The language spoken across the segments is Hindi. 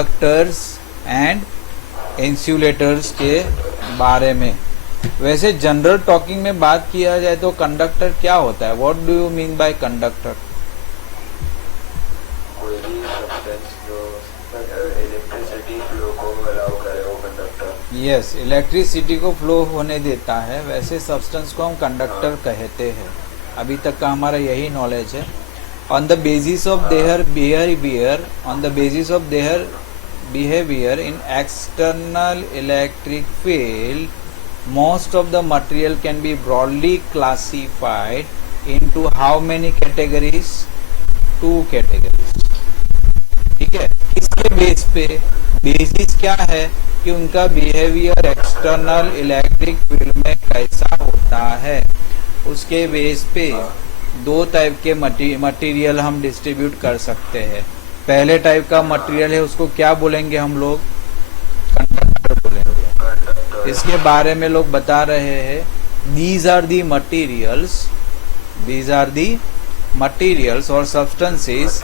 कंडक्टर्स एंड इंसुलेटर्स के बारे में। वैसे जनरल टॉकिंग में बात किया जाए तो कंडक्टर क्या होता है? What do you mean by conductor? कोई भी सब्सटेंस जो इलेक्ट्रिसिटी फ्लो को अलाउ करे वो कंडक्टर। यस, इलेक्ट्रिसिटी को फ्लो होने देता है, वैसे सब्सटेंस को हम कंडक्टर कहते हैं। अभी तक का हमारा यही नॉलेज है। On the basis of their behavior in external electric field, most of the material can be broadly classified into how many categories? 2 categories। ठीक है, इसके बेस पे बेसिस क्या है कि उनका बिहेवियर एक्सटर्नल इलेक्ट्रिक फील्ड में कैसा होता है, उसके बेस पे 2 टाइप के मटेरियल हम डिस्ट्रीब्यूट कर सकते हैं। पहले टाइप का मटेरियल है उसको क्या बोलेंगे हम लोग? कंडक्टर बोलेंगे। इसके बारे में लोग बता रहे हैं these are the materials or substances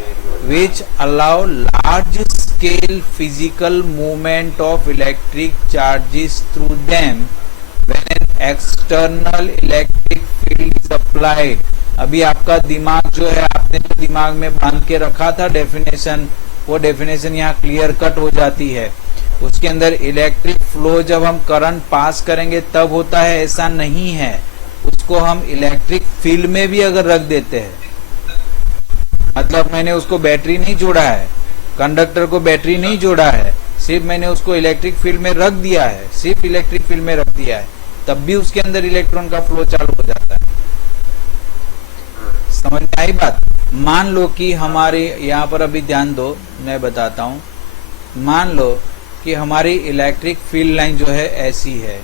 which allow large scale physical movement of electric charges through them when an external electric field is applied। अभी आपका दिमाग जो है, आपने जो दिमाग में बांध के रखा था डेफिनेशन, वो डेफिनेशन यहाँ क्लियर कट हो जाती है। उसके अंदर इलेक्ट्रिक फ्लो जब हम करंट पास करेंगे तब होता है, ऐसा नहीं है। उसको हम इलेक्ट्रिक फील्ड में भी अगर रख देते हैं, मतलब मैंने उसको बैटरी नहीं जोड़ा है, कंडक्टर को बैटरी नहीं जोड़ा है, सिर्फ मैंने उसको इलेक्ट्रिक फील्ड में रख दिया है, सिर्फ इलेक्ट्रिक फील्ड में रख दिया है, तब भी उसके अंदर इलेक्ट्रॉन का फ्लो चालू हो जाता है। समझ में आई बात? मान लो कि हमारे यहाँ पर, अभी ध्यान दो, मैं बताता हूँ। मान लो कि हमारी इलेक्ट्रिक फील्ड लाइन जो है ऐसी है,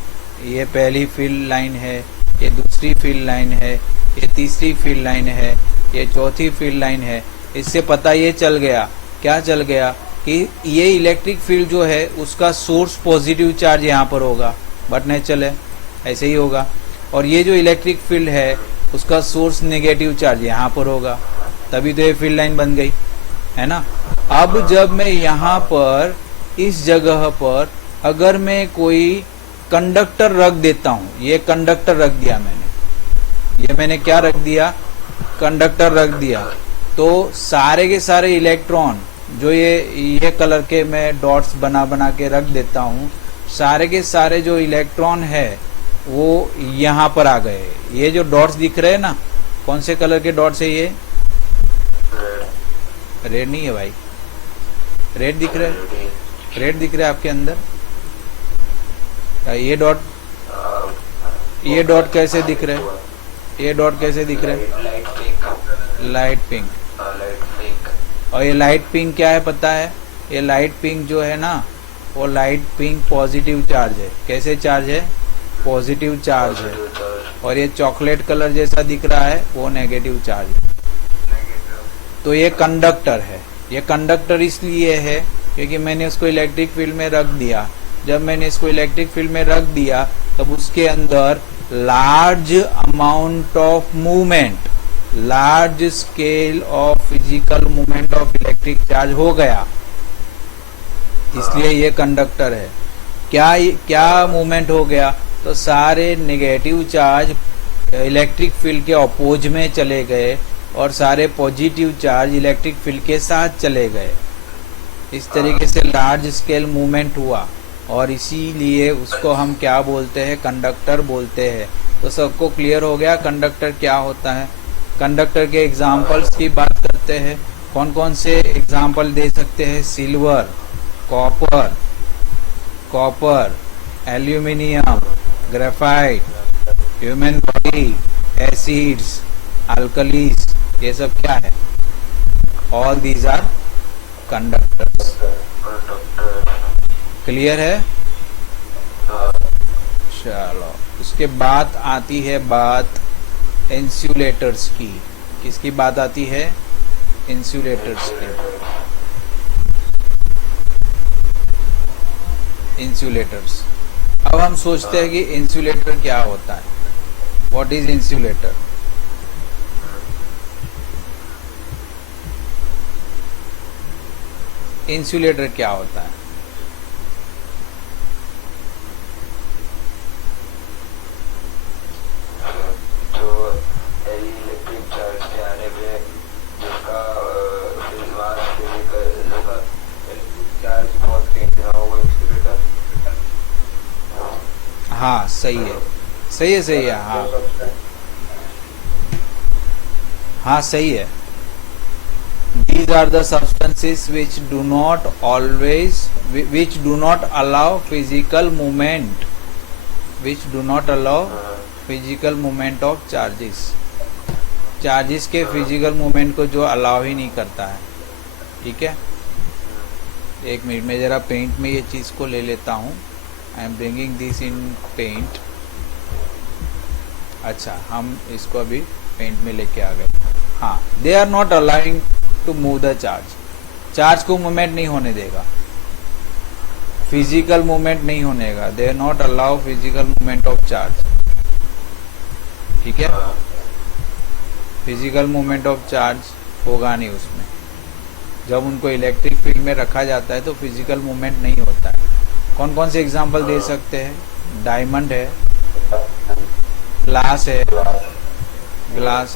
ये पहली फील्ड लाइन है, ये दूसरी फील्ड लाइन है, ये तीसरी फील्ड लाइन है, ये चौथी फील्ड लाइन है। इससे पता ये चल गया, क्या चल गया कि ये इलेक्ट्रिक फील्ड जो है उसका सोर्स पॉजिटिव चार्ज यहाँ पर होगा, बट नहीं चले, ऐसे ही होगा। और ये जो इलेक्ट्रिक फील्ड है उसका सोर्स नेगेटिव चार्ज यहाँ पर होगा, तभी तो ये फील्ड लाइन बन गई, है ना। अब जब मैं यहाँ पर इस जगह पर अगर मैं कोई कंडक्टर रख देता हूँ, ये कंडक्टर रख दिया मैंने, ये मैंने क्या रख दिया? कंडक्टर रख दिया, तो सारे के सारे इलेक्ट्रॉन जो ये कलर के मैं डॉट्स बना के रख देता हूँ, सारे के सारे जो इलेक्ट्रॉन है वो यहाँ पर आ गए। ये जो डॉट्स दिख रहे हैं ना, कौन से कलर के डॉट्स है ये? रेड नहीं है भाई, रेड दिख रहा है, रेड दिख रहा है आपके अंदर। ये डॉट कैसे दिख रहे हैं? ये डॉट कैसे दिख रहे हैं? Light pink. और ये लाइट पिंक क्या है पता है? ये लाइट पिंक जो है ना, वो लाइट पिंक पॉजिटिव चार्ज है। कैसे चार्ज है? पॉजिटिव चार्ज है। और ये चॉकलेट कलर जैसा दिख रहा है, वो नेगेटिव चार्ज है। तो ये कंडक्टर है। ये कंडक्टर इसलिए है क्योंकि मैंने उसको इलेक्ट्रिक फील्ड में रख दिया। जब मैंने इसको इलेक्ट्रिक फील्ड में रख दिया तब उसके अंदर large amount of movement, large scale of physical movement of electric charge हो गया, इसलिए ये कंडक्टर है। क्या मूवमेंट हो गया? तो सारे नेगेटिव चार्ज इलेक्ट्रिक फील्ड के अपोज में चले गए और सारे पॉजिटिव चार्ज इलेक्ट्रिक फील्ड के साथ चले गए। इस तरीके से लार्ज स्केल मूवमेंट हुआ और इसीलिए उसको हम क्या बोलते हैं? कंडक्टर बोलते हैं। तो सबको क्लियर हो गया कंडक्टर क्या होता है। कंडक्टर के एग्जाम्पल्स की बात करते हैं। कौन कौन से एग्जाम्पल दे सकते हैं? Silver, copper, aluminium, graphite, human body, acids, alkalis, ये सब क्या है? All these are conductors. Clear है? चलो, उसके बाद आती है बात इंसुलेटर्स की। किसकी बात आती है? इंसुलेटर्स की। इंसुलेटर्स। अब हम सोचते हैं कि इंसुलेटर क्या होता है। What is insulator? इंसुलेटर क्या होता है? जो इलेक्ट्रिक चार्ज के आने पे जिसका मास फिजिकल इलेक्ट्रिक चार्ज बहुत चेंज ना हो, वो इंसुलेटर। हाँ सही है, सही है, सही है, हाँ हाँ सही है। These are the substances which do not always, which do not allow physical movement, which do not allow physical movement of charges. Charges के फिजिकल मूवमेंट को जो अलाउ ही नहीं करता है। ठीक है, एक मिनट में ज़रा पेंट में ये चीज़ को ले लेता हूँ। I am bringing this in paint. अच्छा, हम इसको अभी पेंट में लेके आ गए। हाँ, they are not allowing to move the charge. Charge को मूवमेंट नहीं होने देगा, फिजिकल मूवमेंट नहीं होने देगा। They are not allow physical movement of charge. ठीक है, फिजिकल मूवमेंट ऑफ चार्ज होगा नहीं उसमें। जब उनको इलेक्ट्रिक फील्ड में रखा जाता है तो फिजिकल मूवमेंट नहीं होता है। कौन कौन से एग्जांपल दे सकते हैं? डायमंड है, ग्लास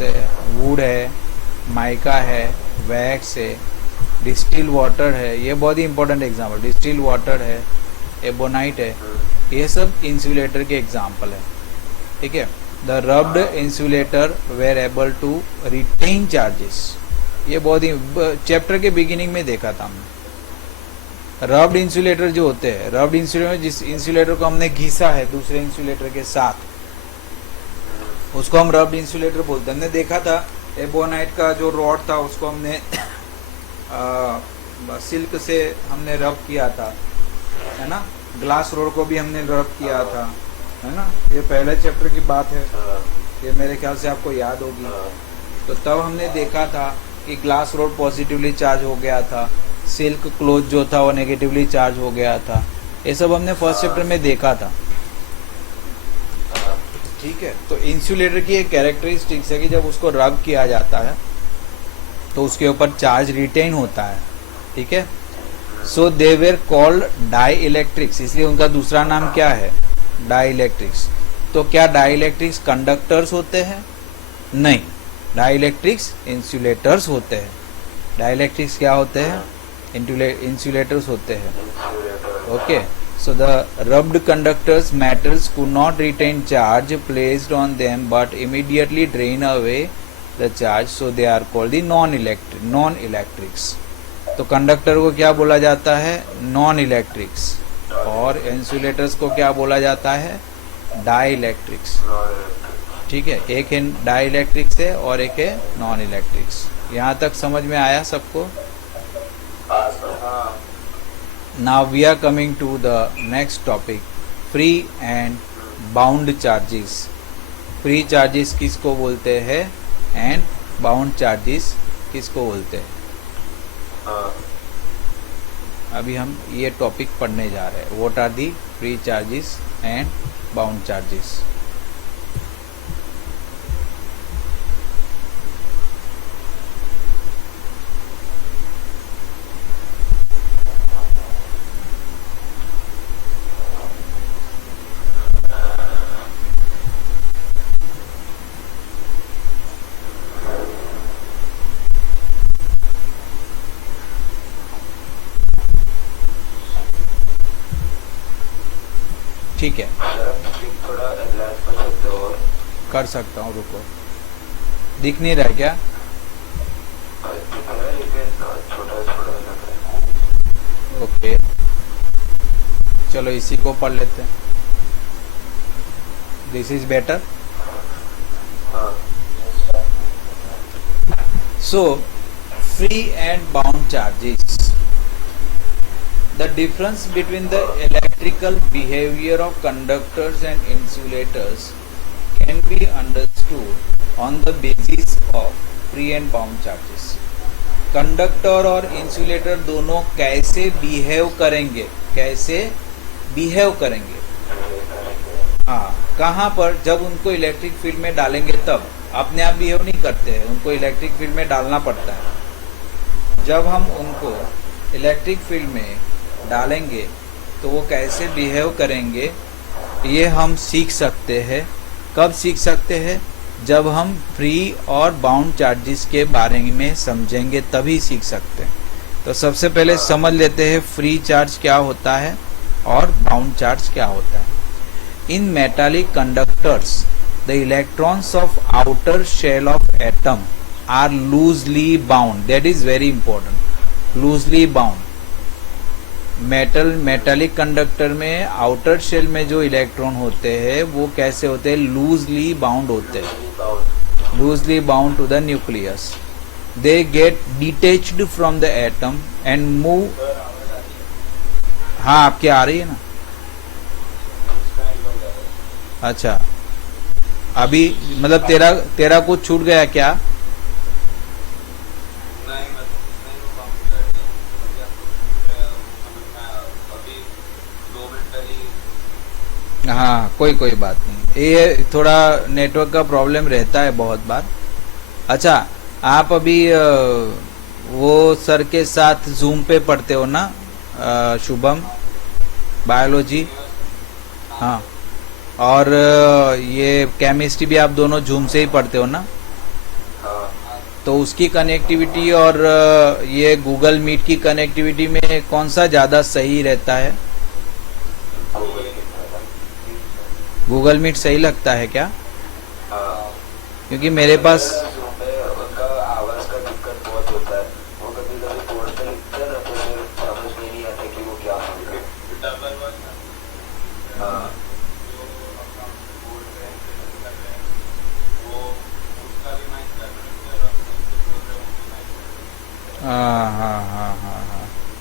है, वुड है, माइका है, वैक्स है, डिस्टिल वाटर है। ये बहुत ही इंपॉर्टेंट एग्जांपल, डिस्टिल वाटर है, एबोनाइट है। ये सब इंसुलेटर के एग्जांपल है। ठीक है, the rubbed insulator were able to retain charges. ये बहुत ही चैप्टर के बिगिनिंग में देखा था हमने। रब्ड इंसुलेटर जो होते हैं, रब्ड इंसुलेटर, जिस इंसुलेटर को हमने घिसा है दूसरे इंसुलेटर के साथ, उसको हम रब्ड इंसुलेटर बोलते हैं। हमने देखा था एबोनाइट का जो रॉड था उसको हमने सिल्क से हमने रब किया था, है ना। ग्लास रोड को भी हमने रब किया था, है ना। ये पहले चैप्टर की बात है, ये मेरे ख्याल से आपको याद होगी। तो तब हमने देखा था कि ग्लास रोड पॉजिटिवली चार्ज हो गया था, सिल्क क्लोथ जो था वो नेगेटिवली चार्ज हो गया था। ये सब हमने फर्स्ट चैप्टर में देखा था। ठीक है, तो इंसुलेटर की एक कैरेक्टरिस्टिक्स है कि जब उसको रब किया जाता है तो उसके ऊपर चार्ज रिटेन होता है। ठीक है, so they were called dielectrics, इसलिए उनका दूसरा नाम क्या है? Dielectrics. तो क्या डाई इलेक्ट्रिक्स कंडक्टर्स होते हैं? नहीं, डाई इलेक्ट्रिक्स इंसुलेटर्स होते हैं। डाई इलेक्ट्रिक्स क्या होते हैं? इंसुलेटर्स होते हैं। Okay, so the rubbed conductors metals could not retain charge placed on them but immediately drain away the charge, so they are called the non electrics। तो कंडक्टर को क्या बोला जाता है? Non electrics. और इंसुलेटर्स को क्या बोला जाता है? Dielectrics. ठीक है, एक है डाई इलेक्ट्रिक्स है और एक है नॉन इलेक्ट्रिक्स। यहाँ तक समझ में आया सबको? Now we are coming to the next topic, free and bound charges। Free charges किसको बोलते हैं एंड बाउंड चार्जेस किसको बोलते हैं? अभी हम ये टॉपिक पढ़ने जा रहे हैं। What are the free charges and bound charges. ठीक है, कर सकता हूँ, रुको। दिख नहीं रहा क्या? ओके, चलो इसी को पढ़ लेते हैं। This is better. So free and bound charges. The difference between the electrical behavior of conductors and insulators can be understood on the basis of free and bound charges। Conductor और इंसुलेटर दोनों कैसे बिहेव करेंगे? कैसे बिहेव करेंगे? हाँ, कहाँ पर? जब उनको इलेक्ट्रिक फील्ड में डालेंगे तब। अपने आप बिहेव नहीं करते हैं, उनको इलेक्ट्रिक फील्ड में डालना पड़ता है। जब हम उनको इलेक्ट्रिक फील्ड में डालेंगे तो वो कैसे बिहेव करेंगे, ये हम सीख सकते हैं। कब सीख सकते हैं? जब हम फ्री और बाउंड चार्जेस के बारे में समझेंगे तभी सीख सकते हैं। तो सबसे पहले समझ लेते हैं फ्री चार्ज क्या होता है और बाउंड चार्ज क्या होता है। In metallic conductors the electrons of outer shell of atom are loosely bound, that is very important, loosely bound. Metallic conductor में आउटर शेल में जो इलेक्ट्रॉन होते हैं वो कैसे होते हैं? लूजली बाउंड होते हैं, loosely bound to the nucleus. They get detached from the atom and move. हाँ, आपकी आ रही है ना? अच्छा, अभी मतलब तेरा कुछ छूट गया क्या? हाँ, कोई बात नहीं, ये थोड़ा नेटवर्क का प्रॉब्लम रहता है बहुत बार। अच्छा, आप अभी वो सर के साथ जूम पे पढ़ते हो ना, शुभम, बायोलॉजी? हाँ, और ये केमिस्ट्री भी आप दोनों जूम से ही पढ़ते हो ना? तो उसकी कनेक्टिविटी और ये गूगल मीट की कनेक्टिविटी में कौन सा ज़्यादा सही रहता है? गूगल मीट सही लगता है क्या? क्योंकि मेरे पास उनका आवाज का दिक्कत बहुत होता है, वो कभी कभी बोर्ड पे लिखते हैं ना तो फिर समझ में नहीं आता कि वो क्या बोल रहे हाँ।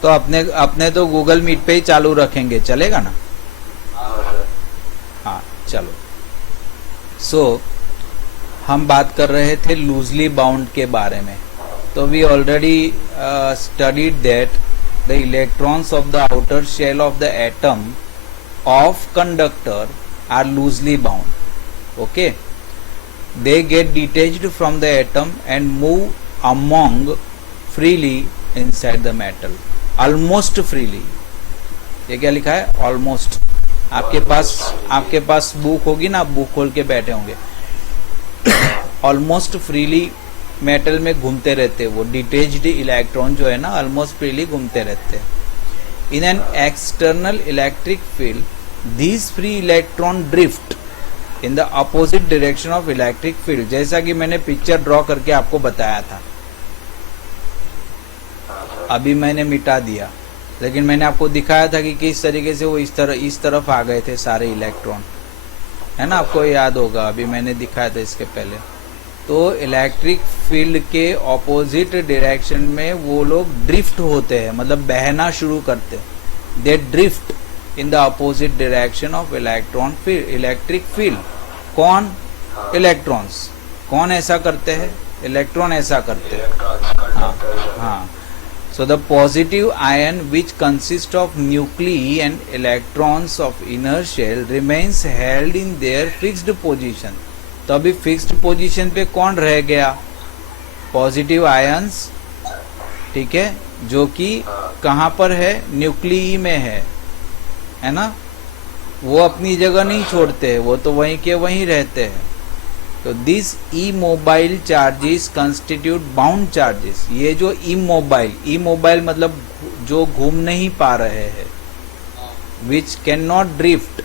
तो अपने तो गूगल मीट पे ही चालू रखेंगे, चलेगा ना? हाँ, चलो। सो हम बात कर रहे थे लूजली बाउंड के बारे में। तो we already studied that the electrons of the outer shell of the atom of conductor are loosely bound. Okay, they get detached from the atom and move among freely inside the metal, almost freely। ये क्या लिखा है? almost। आपके पास बुक होगी ना, आप बुक खोल के बैठे होंगे। ऑलमोस्ट फ्रीली मेटल में घूमते रहते, वो डिटेच्ड इलेक्ट्रॉन जो है ना, ऑलमोस्ट फ्रीली घूमते रहते। In an external electric field these free electron drift in the opposite direction of electric field, जैसा कि मैंने पिक्चर ड्रॉ करके आपको बताया था। अभी मैंने मिटा दिया, लेकिन मैंने आपको दिखाया था कि किस तरीके से वो इस तरफ आ गए थे सारे इलेक्ट्रॉन, है ना? आपको याद होगा, अभी मैंने दिखाया था इसके पहले। तो इलेक्ट्रिक फील्ड के ऑपोजिट डायरेक्शन में वो लोग ड्रिफ्ट होते हैं, मतलब बहना शुरू करते हैं। They drift in the opposite direction of electric field. कौन? इलेक्ट्रॉन्स। कौन ऐसा करते हैं? इलेक्ट्रॉन ऐसा करते हैं। हाँ। So the positive ion which consists of nuclei and electrons of inner shell remains held in their fixed position। तो अभी फिक्स्ड पोजीशन पे कौन रह गया? पॉजिटिव आयंस, ठीक है, जो कि कहाँ पर है? न्यूक्लिई में है ना? वो अपनी जगह नहीं छोड़ते, वो तो वहीं के वहीं रहते हैं। तो this immobile charges constitute bound charges. ये जो इमोबाइल मतलब जो घूम नहीं पा रहे हैं, विच कैन नॉट ड्रिफ्ट,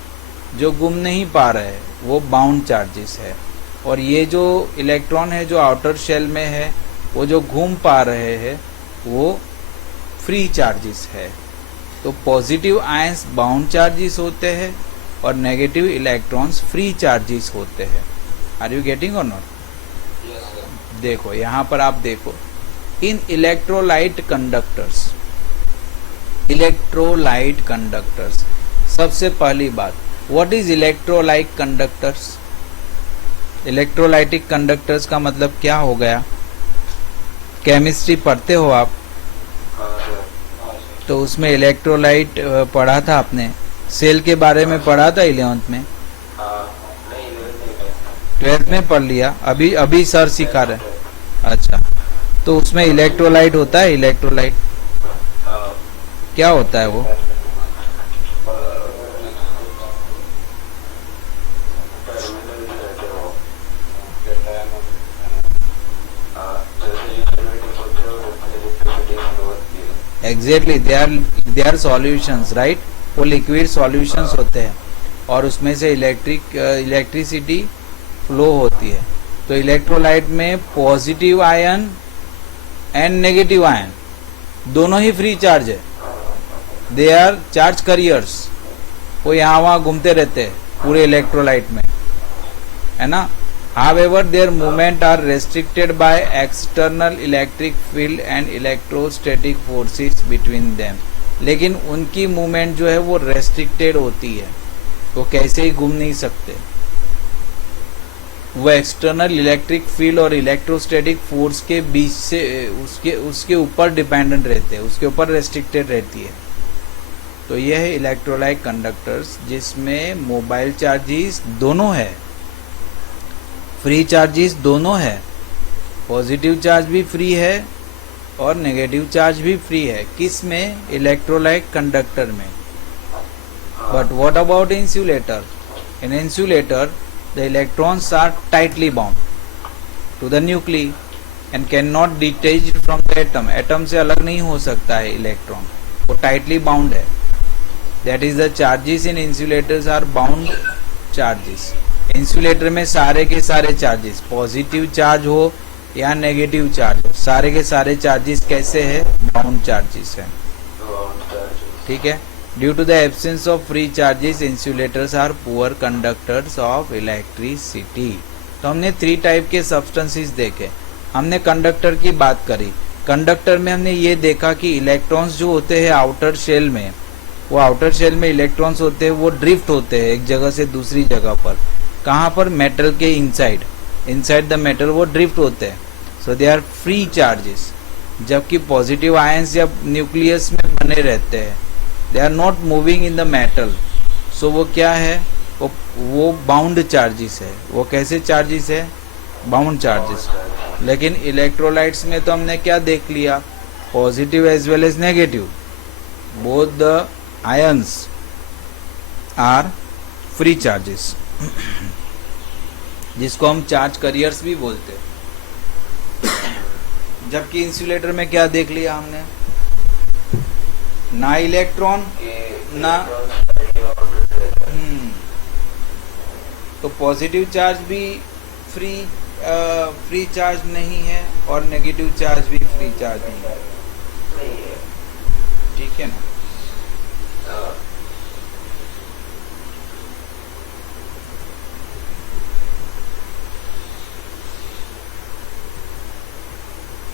जो घूम नहीं पा रहे हैं, वो बाउंड चार्जेस है। और ये जो इलेक्ट्रॉन है जो आउटर शेल में है, वो जो घूम पा रहे हैं, वो फ्री चार्जेस है। तो पॉजिटिव आयंस बाउंड चार्जेस होते हैं और नेगेटिव इलेक्ट्रॉन्स फ्री चार्जेस होते हैं। आर यू गेटिंग और नॉट? देखो यहाँ पर आप देखो, इन इलेक्ट्रोलाइट कंडक्टर्स, सबसे पहली बात, what is electrolyte conductors? Electrolytic conductors का मतलब क्या हो गया? केमिस्ट्री पढ़ते हो आप, तो उसमें इलेक्ट्रोलाइट पढ़ा था आपने, सेल के बारे में पढ़ा था 11th में, 12th में पढ़ लिया, अभी सर सिखा रहे। अच्छा, तो उसमें इलेक्ट्रोलाइट होता है, इलेक्ट्रोलाइट क्या होता है वो? टर्मिनल रहते हो जैसे इलेक्ट्रिसिटी होते हो उससे इलेक्ट्रिसिटी फ्लो होती है। Exactly, they are solutions, right. वो लिक्विड सॉल्यूशंस होते हैं और उसमें से इलेक्ट्रिसिटी फ्लो होती है। तो इलेक्ट्रोलाइट में positive ion and negative ion दोनों ही फ्री चार्ज है। They are charge carriers. वो यहाँ वहाँ घूमते रहते हैं पूरे इलेक्ट्रोलाइट में, है ना। However, their movement are restricted by external electric field and electrostatic forces between them. लेकिन उनकी मूवमेंट जो है वो रेस्ट्रिक्टेड होती है, वो कैसे ही घूम नहीं सकते। वो एक्सटर्नल इलेक्ट्रिक फील्ड और इलेक्ट्रोस्टैटिक फोर्स के बीच से उसके ऊपर डिपेंडेंट रहते हैं, उसके ऊपर रेस्ट्रिक्टेड रहती है। तो यह है इलेक्ट्रोलाइट कंडक्टर्स, जिसमें मोबाइल चार्जेस दोनों है, फ्री चार्जेस दोनों है। पॉजिटिव चार्ज भी फ्री है और नेगेटिव चार्ज भी फ्री है। किस में? इलेक्ट्रोलाइट कंडक्टर में। But what about insulator? In insulator the electrons are tightly bound to the nuclei and can not detached from the atom. Atom से अलग नहीं हो सकता है इलेक्ट्रॉन, वो टाइटली बाउंड है। That is the charges in insulators are bound charges. Insulator में सारे के सारे चार्जेस, पॉजिटिव चार्ज हो या नेगेटिव चार्ज हो, सारे के सारे चार्जेस कैसे है? बाउंड चार्जेस है, ठीक है। Due to the absence of free charges insulators are poor conductors of electricity. तो हमने 3 टाइप के सब्सटेंसेस देखे। हमने कंडक्टर की बात करी। कंडक्टर में हमने ये देखा कि इलेक्ट्रॉन्स जो होते हैं आउटर शेल में, वो आउटर शेल में इलेक्ट्रॉन्स होते हैं, वो ड्रिफ्ट होते हैं एक जगह से दूसरी जगह पर। कहाँ पर? मेटल के इनसाइड द मेटल वो ड्रिफ्ट होते हैं। So they are free charges. जबकि पॉजिटिव आयंस जब न्यूक्लियस में बने रहते हैं, they are not moving in the metal. So वो क्या है? वो बाउंड चार्जेस है। वो कैसे चार्जेस है? Bound charges. लेकिन इलेक्ट्रोलाइट्स में तो हमने क्या देख लिया? Positive as well as negative, both the ions are free charges, जिसको हम चार्ज करियर्स भी बोलते हैं। जबकि इंसुलेटर में क्या देख लिया हमने? ना इलेक्ट्रॉन ना तो पॉजिटिव चार्ज भी फ्री चार्ज नहीं है और नेगेटिव चार्ज भी फ्री चार्ज नहीं है, ठीक है ना।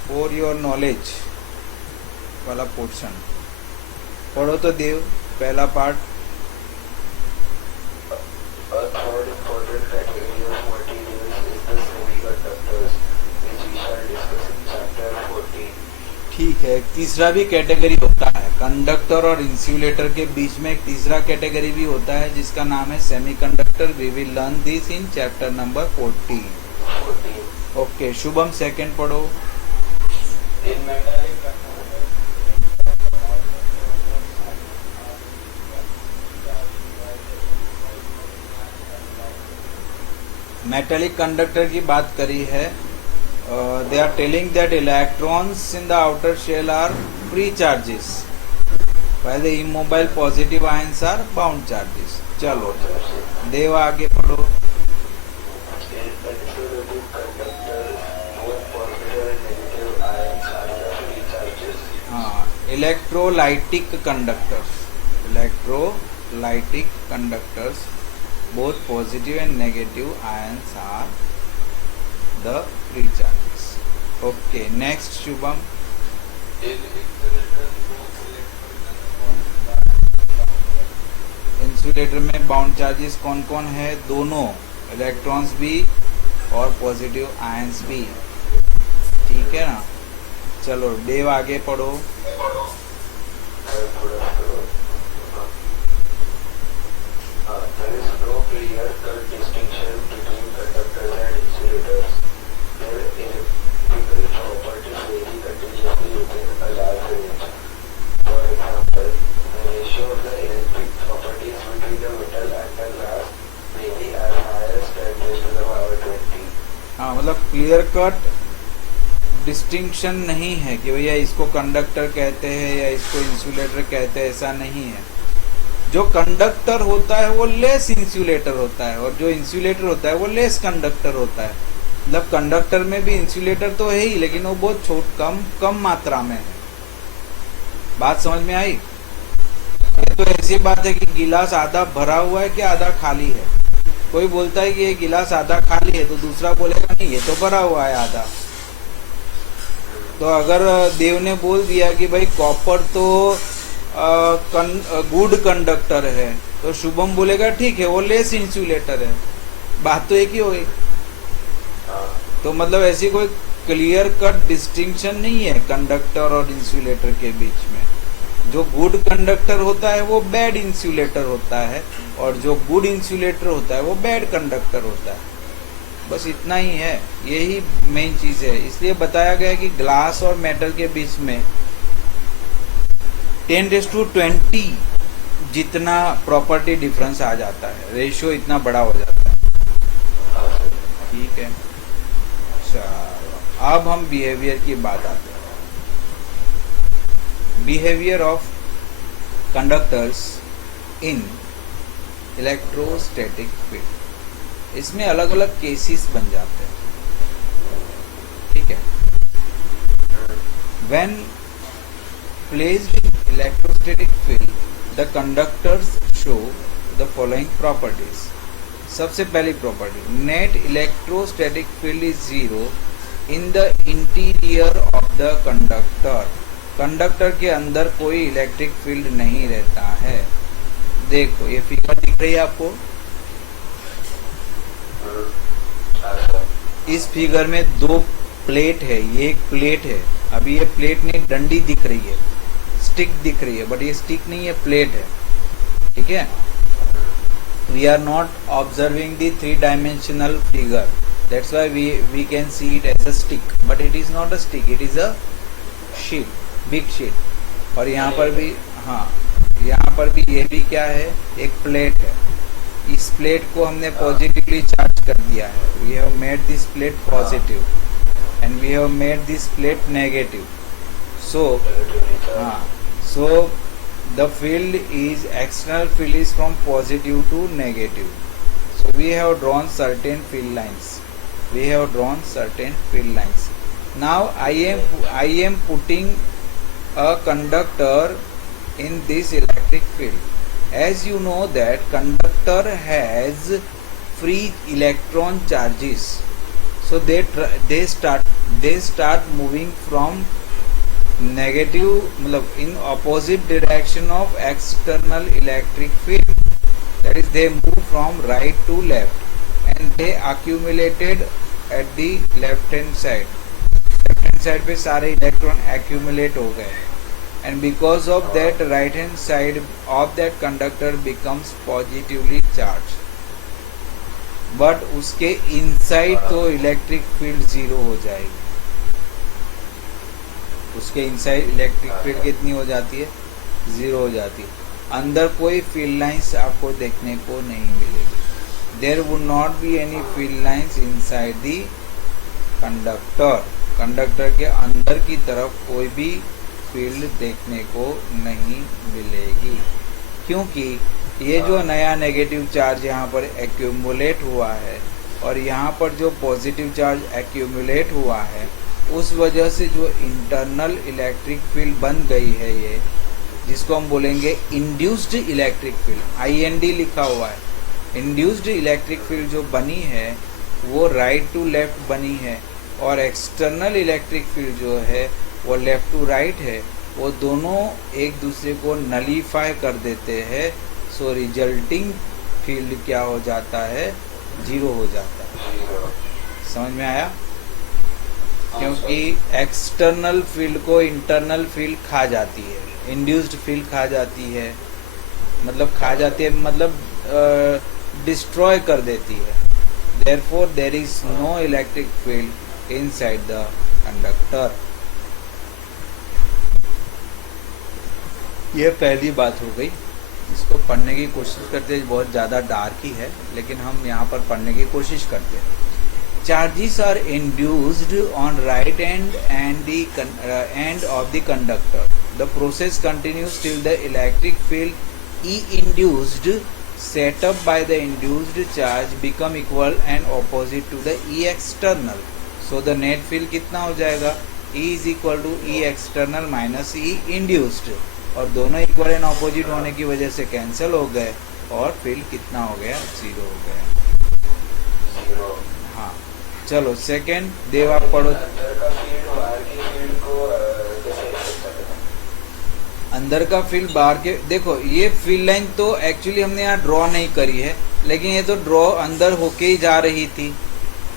फॉर योर नॉलेज वाला पोर्शन पढ़ो तो देव, पहला पार्ट। ठीक है, तीसरा भी कैटेगरी होता है। कंडक्टर और इंसुलेटर के बीच में एक तीसरा कैटेगरी भी होता है जिसका नाम है semiconductor. We will learn this in chapter number 14। Okay, Shubham second पढ़ो। मेटेलिक कंडक्टर की बात करी है। They are telling that electrons in the outer shell are free charges while the immobile positive ions are bound charges. चलो देव आगे पढ़ो। हाँ, electrolytic conductors both positive and negative ions are the free charges. Okay, next Shubham. Insulator में बाउंड चार्जेस कौन कौन है? दोनों, इलेक्ट्रॉन्स भी और पॉजिटिव आयंस भी, ठीक है ना। चलो देव आगे पढ़ो। For example, electric properties between the metal and the glass may be as high as 10 raised to the power 20. हाँ, मतलब क्लियर कट डिस्टिंक्शन नहीं है कि भैया इसको कंडक्टर कहते हैं या इसको इंसुलेटर कहते हैं, ऐसा नहीं है। जो कंडक्टर होता है वो लेस इंसुलेटर होता है और जो इंसुलेटर होता है वो लेस कंडक्टर होता है। मतलब कंडक्टर में भी इंसुलेटर तो है ही, लेकिन वो बहुत कम मात्रा में है। बात समझ में आई? ये तो ऐसी बात है कि गिलास आधा भरा हुआ है कि आधा खाली है। कोई बोलता है कि ये गिलास आधा खाली है तो दूसरा बोलेगा नहीं ये तो भरा हुआ है आधा। तो अगर देव ने बोल दिया कि भाई कॉपर तो गुड कंडक्टर है, तो शुभम बोलेगा ठीक है वो लेस इंसुलेटर है। बात तो एक ही हो गई। तो मतलब ऐसी कोई क्लियर कट डिस्टिंक्शन नहीं है कंडक्टर और इंसुलेटर के बीच में। जो गुड कंडक्टर होता है वो बैड इंसुलेटर होता है और जो गुड इंसुलेटर होता है वो बैड कंडक्टर होता है। बस इतना ही है, यही मेन चीज है। इसलिए बताया गया कि ग्लास और मेटल के बीच में 10⁻20 जितना प्रॉपर्टी डिफरेंस आ जाता है, रेशियो इतना बड़ा हो जाता है। ठीक है, चलो अब हम बिहेवियर की बात आते हैं। Behaviour of conductors in electrostatic field. इसमें अलग अलग केसेस बन जाते हैं। ठीक है, when placed in electrostatic field, the conductors show the following properties. सबसे पहली property, net electrostatic field is 0 in the interior of the conductor. Conductor के अंदर कोई इलेक्ट्रिक फील्ड नहीं रहता है। देखो ये फिगर दिख रही है आपको? इस फिगर में दो प्लेट है, ये एक प्लेट है। अभी ये प्लेट नहीं, डंडी दिख रही है, स्टिक दिख रही है, बट ये स्टिक नहीं है, प्लेट है। ठीक है, we are not observing the 3-dimensional figure, that's why we can see it as a stick, but it is not a stick, it is a sheet, big sheet. और यहाँ पर भी, हाँ यहाँ पर भी ये भी क्या है, एक प्लेट है। इस प्लेट को हमने पॉजिटिवली चार्ज कर दिया है। We have made this plate positive and we have made this plate negative. So the field is, external field is from positive to negative. So we have drawn certain field lines. Now I am putting a conductor in this electric field. As you know that conductor has free electron charges. So they start moving from negative, मतलब in opposite direction of external electric field. That is, they move from right to left and they accumulated at the left hand side. Left hand side पे सारे इलेक्ट्रॉन accumulate हो गए and because of that right hand side of that conductor becomes positively charged. But उसके इनसाइड तो इलेक्ट्रिक फील्ड 0 हो जाएगी। उसके इनसाइड इलेक्ट्रिक फील्ड कितनी हो जाती है? 0 हो जाती है। अंदर कोई फील्ड लाइंस आपको देखने को नहीं मिलेगी। There would not be any field lines inside the conductor. Conductor के अंदर की तरफ कोई भी फील्ड देखने को नहीं मिलेगी, क्योंकि ये जो नया नेगेटिव चार्ज यहाँ पर एक्यूमुलेट हुआ है और यहाँ पर जो पॉजिटिव चार्ज एक्यूमुलेट हुआ है, उस वजह से जो इंटरनल इलेक्ट्रिक फील्ड बन गई है, ये जिसको हम बोलेंगे इंड्यूस्ड इलेक्ट्रिक फील्ड, IND लिखा हुआ है। इंड्यूस्ड इलेक्ट्रिक फील्ड जो बनी है वो राइट टू लेफ्ट बनी है और एक्सटर्नल इलेक्ट्रिक फील्ड जो है वो लेफ्ट टू राइट है। वो दोनों एक दूसरे को नलीफाई कर देते हैं। सो रिजल्टिंग फील्ड क्या हो जाता है? 0 हो जाता है। समझ में आया? क्योंकि एक्सटर्नल फील्ड को इंटरनल फील्ड खा जाती है, इंड्यूस्ड फील्ड खा जाती है, मतलब डिस्ट्रॉय कर देती है। Therefore there is no electric field inside the conductor. ये पहली बात हो गई। इसको पढ़ने की कोशिश करते हैं, बहुत ज़्यादा डार्क ही है लेकिन हम यहाँ पर पढ़ने की कोशिश करते हैं। Charges are induced on right and the end of the conductor. The process continues till the electric field E induced set up by the induced charge become equal and opposite to the E external. So the net field कितना हो जाएगा? E is equal to E external minus E induced, और दोनों इक्वल एंड ऑपोजिट होने की वजह से कैंसिल हो गए और फील्ड कितना हो गया? 0 हो गया। हाँ चलो सेकेंड देव आप पढ़ो। अंदर का फील्ड बाहर के, देखो ये फील्ड लाइन तो एक्चुअली हमने यहाँ ड्रॉ नहीं करी है, लेकिन ये तो ड्रॉ अंदर होके ही जा रही थी।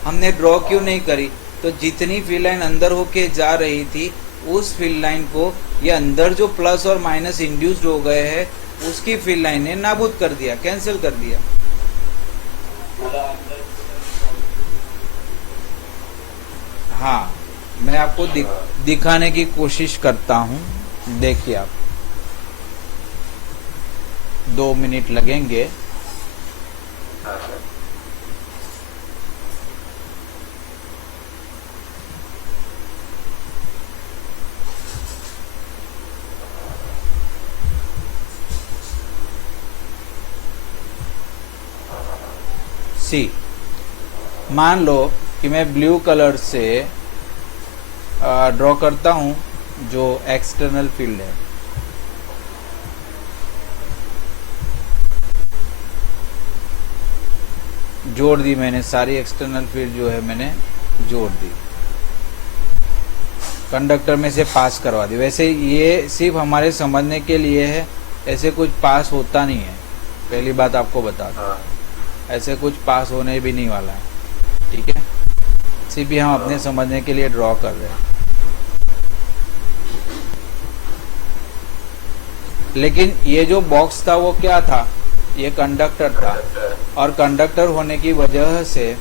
हमने ड्रॉ क्यों नहीं करी? तो जितनी फील्ड लाइन अंदर होके जा रही थी उस फील्ड लाइन को ये अंदर जो प्लस और माइनस इंड्यूस्ड हो गए हैं उसकी फील्ड लाइन ने नाबूद कर दिया, कैंसिल कर दिया। हाँ मैं आपको दिखाने की कोशिश करता हूँ, देखिए आप 2 मिनट लगेंगे। सी मान लो कि मैं ब्लू कलर से ड्रॉ करता हूँ जो एक्सटर्नल फील्ड है। जोड़ दी मैंने, सारी एक्सटर्नल फील्ड जो है मैंने जोड़ दी, कंडक्टर में से पास करवा दी। वैसे ये सिर्फ हमारे समझने के लिए है, ऐसे कुछ पास होता नहीं है, पहली बात आपको बता दूं, ऐसे कुछ पास होने भी नहीं वाला है, ठीक है। सिर्फ हम अपने समझने के लिए ड्रॉ कर रहे हैं। लेकिन ये जो बॉक्स था वो क्या था? ये कंडक्टर था, और कंडक्टर होने की वजह से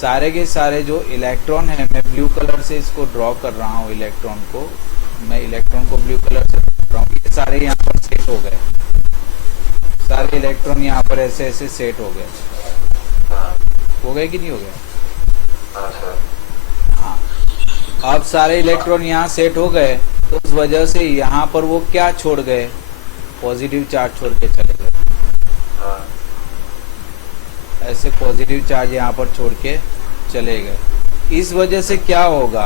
सारे के सारे जो इलेक्ट्रॉन है, मैं ब्लू कलर से इसको ड्रॉ कर रहा हूँ, इलेक्ट्रॉन को मैं इलेक्ट्रॉन को ब्लू कलर से ड्रॉ कर रहा हूँ। ये सारे यहाँ पर सेट हो गए, सारे इलेक्ट्रॉन यहाँ पर ऐसे ऐसे सेट हो गए। हो गए कि नहीं हो गए? हाँ, अब सारे इलेक्ट्रॉन यहाँ सेट हो गए, तो उस वजह से यहाँ पर वो क्या छोड़ गए? पॉजिटिव चार्ज छोड़ के चले गए। ऐसे पॉजिटिव चार्ज यहाँ पर छोड़ के चले गए। इस वजह से क्या होगा?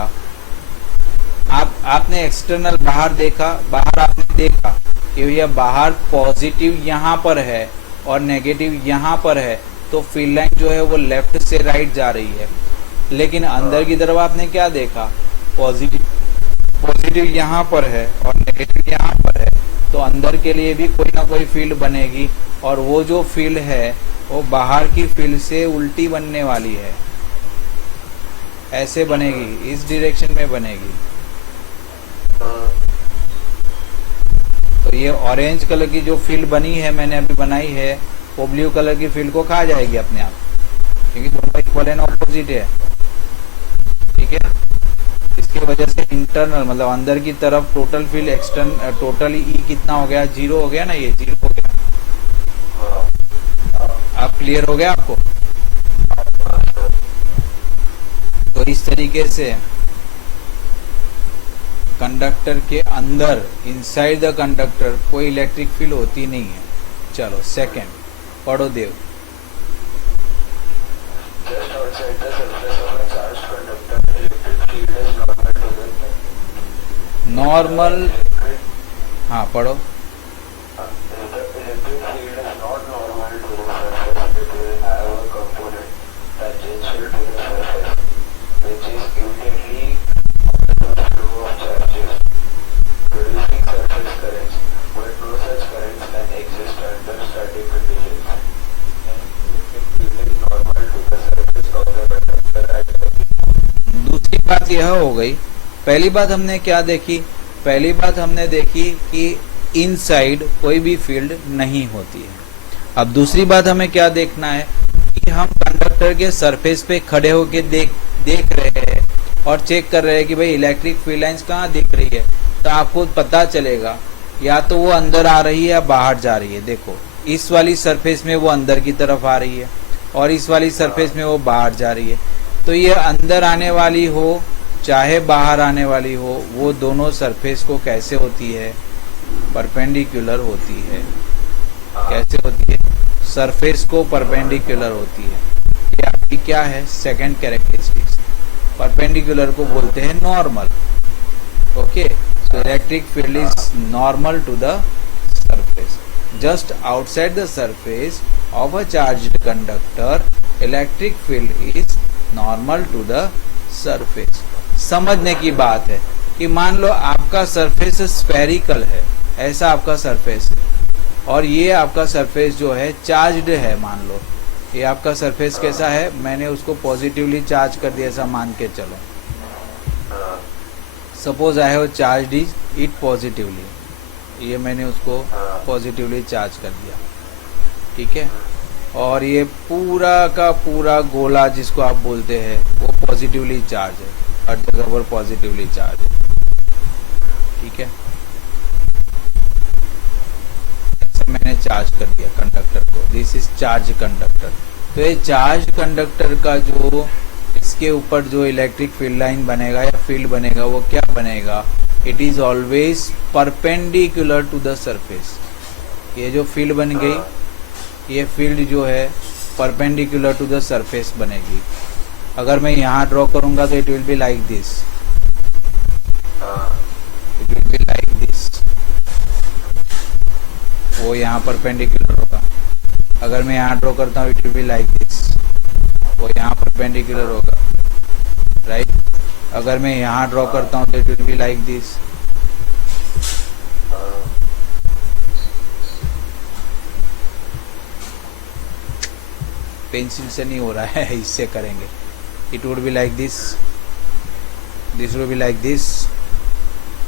आपने एक्सटर्नल बाहर देखा, बाहर आपने देखा कि भैया बाहर पॉजिटिव यहाँ पर है और नेगेटिव यहाँ पर है, तो फील्ड लाइन जो है वो लेफ्ट से राइट जा रही है। लेकिन अंदर की तरफ आपने क्या देखा? पॉजिटिव यहाँ पर है और नेगेटिव यहाँ पर है, तो अंदर के लिए भी कोई ना कोई फील्ड बनेगी, और वो जो फील्ड है वो बाहर की फील्ड से उल्टी बनने वाली है, ऐसे बनेगी, इस डायरेक्शन में बनेगी। तो ये ऑरेंज कलर की जो फील्ड बनी है, मैंने अभी बनाई है, वो ब्लू कलर की फील्ड को खा जाएगी अपने आप, क्योंकि दोनों इक्वल एंड ऑपोजिट है, ठीक है। इसकी वजह से इंटरनल मतलब अंदर की तरफ टोटल फील्ड एक्सटर्नल टोटल ई कितना हो गया? 0 हो गया ना, ये 0 हो गया। आप क्लियर हो गया आपको? तो इस तरीके से कंडक्टर के अंदर, इनसाइड द कंडक्टर, कोई इलेक्ट्रिक फील्ड होती नहीं है। चलो सेकंड पढ़ो देव। नॉर्मल, हाँ पढ़ो। दूसरी बात यह हो गई, पहली बात हमने क्या देखी? पहली बात हमने देखी कि इनसाइड कोई भी फील्ड नहीं होती है। अब दूसरी बात हमें क्या देखना है कि हम कंडक्टर के सरफेस पे खड़े होके देख रहे हैं और चेक कर रहे हैं कि भाई इलेक्ट्रिक फील्ड लाइंस कहाँ दिख रही है। तो आपको पता चलेगा या तो वो अंदर आ रही है या बाहर जा रही है। देखो इस वाली सरफेस में वो अंदर की तरफ आ रही है और इस वाली सरफेस में वो बाहर जा रही है। तो ये अंदर आने वाली हो चाहे बाहर आने वाली हो, वो दोनों सरफेस को कैसे होती है, परपेंडिकुलर होती है। कैसे होती है, सरफेस को परपेंडिकुलर होती है। ये आपकी क्या है, सेकंड कैरेक्टरिस्टिक्स। परपेंडिकुलर को बोलते हैं normal. Okay, so electric field is normal to the surface. Just outside the surface of a charged conductor, electric field is normal to the surface. समझने की बात है कि मान लो आपका सरफेस स्फेरिकल है, ऐसा आपका सरफेस है, और ये आपका सरफेस जो है चार्ज्ड है। मान लो ये आपका सरफेस कैसा है, मैंने उसको पॉजिटिवली चार्ज कर दिया, ऐसा मान के चलो। Suppose I have charged it positively, ये मैंने उसको पॉजिटिवली चार्ज कर दिया, ठीक है। और ये पूरा का पूरा गोला जिसको आप बोलते हैं वो पॉजिटिवली चार्ज है, हर जगह पर पॉजिटिवली चार्ज है, ठीक है। ऐसा मैंने चार्ज कर दिया कंडक्टर को, दिस इज चार्ज कंडक्टर। तो ये चार्ज कंडक्टर का जो इसके ऊपर जो इलेक्ट्रिक फील्ड लाइन बनेगा या फील्ड बनेगा वो क्या बनेगा, it is always perpendicular to the surface. ये जो फील्ड बन गई, ये फील्ड जो है परपेंडिकुलर टू द सरफेस बनेगी। अगर मैं यहाँ ड्रॉ करूंगा तो it will be like this, it will be like this, वो यहाँ परपेंडिकुलर होगा। अगर मैं यहाँ ड्रॉ करता हूँ it will be like this, वो यहाँ परपेंडिकुलर होगा, राइट। अगर मैं यहाँ ड्रॉ करता हूँ तो it will be like this. Pencil से नहीं हो रहा है, इससे करेंगे। It would be like this, this would be like this,